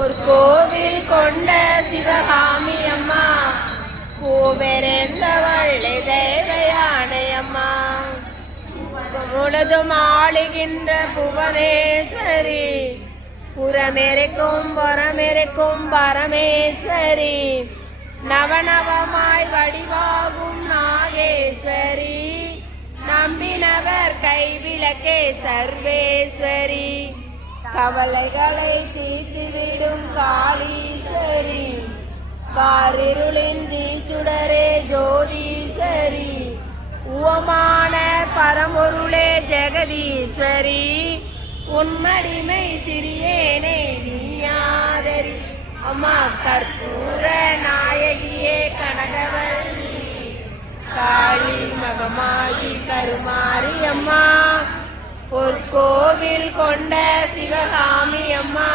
ஒரு கோவில் கொண்ட சிவகாமி அம்மா, பூவெறிந்தவள்ளி தேவயானை அம்மா, முழுதும் ஆளுகின்ற புவனேஸ்வரி, புறமெருக்கும் புறமெருக்கும் பரமேஸ்வரி, நவநவமாய் வடிவாகும் நாகேஸ்வரி, நம்பினவர் கைவிளக்கே சர்வேஸ்வரி, கவலைகளை தீர்த்துவிடும் காளீஸ்வரி, காரிருளின் தீச்சுடரே ஜோதீஸ்வரி, உவமான பரம்பொருளே ஜெகதீஸ்வரி, உன்மடிமை சிறியேனே நீயாதரி அம்மா, கற்பூர நாயகியே கனகவல்லி, காளி மகமாயி கருமாரி அம்மா, ஒரு கோவில் கொண்ட சிவகாமி அம்மா,